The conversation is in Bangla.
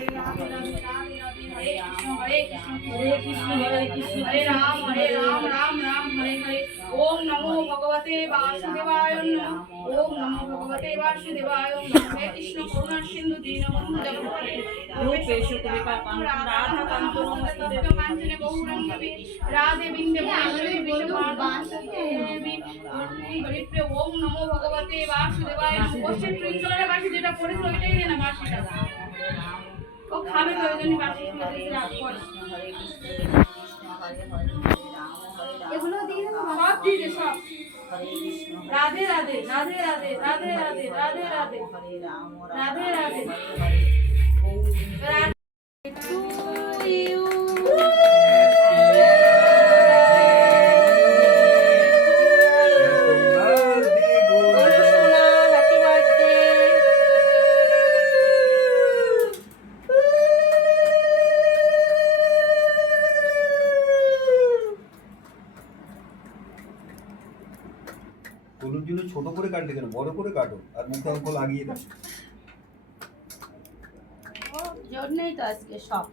हरे राम राम राम हरे हरे। ओम नमो भगवते वासुदेवाय नमः। ओम नमो भगवते वासुदेवाय नमः। हे कृष्ण करुणा सिंधु दीनबंधु जगत्पते रूपेषु कृपापां राधाकान्तो नमस्ते कांचन गौरंगी राधे बिंदु देवी हरिप्रिय। ओम नमो भगवते वासुदेवाय नमः। ओ সে ট্রিঞ্জলের বাসি যেটা পড়েছিল এটাই দে না বাসিটা। ও খাবে তো ওইজন্য বাসি খেয়ে রাখ পড়। हरे कृष्ण हरे हरे हरे राम এগুলো দিয়ে দেবো সব দিয়ে দে সব। हरे कृष्ण राधे राधे राधे राधे राधे राधे राधे राधे हरे राम राधे राधे हरे to you। बोलो सोना हैप्पी बर्थडे। হলুদ গুলো ছোট করে কাটলে কেন, বড় করে কাটো আর মুখে অল্প লাগিয়ে দাও। জোর নেই তো আজকে সব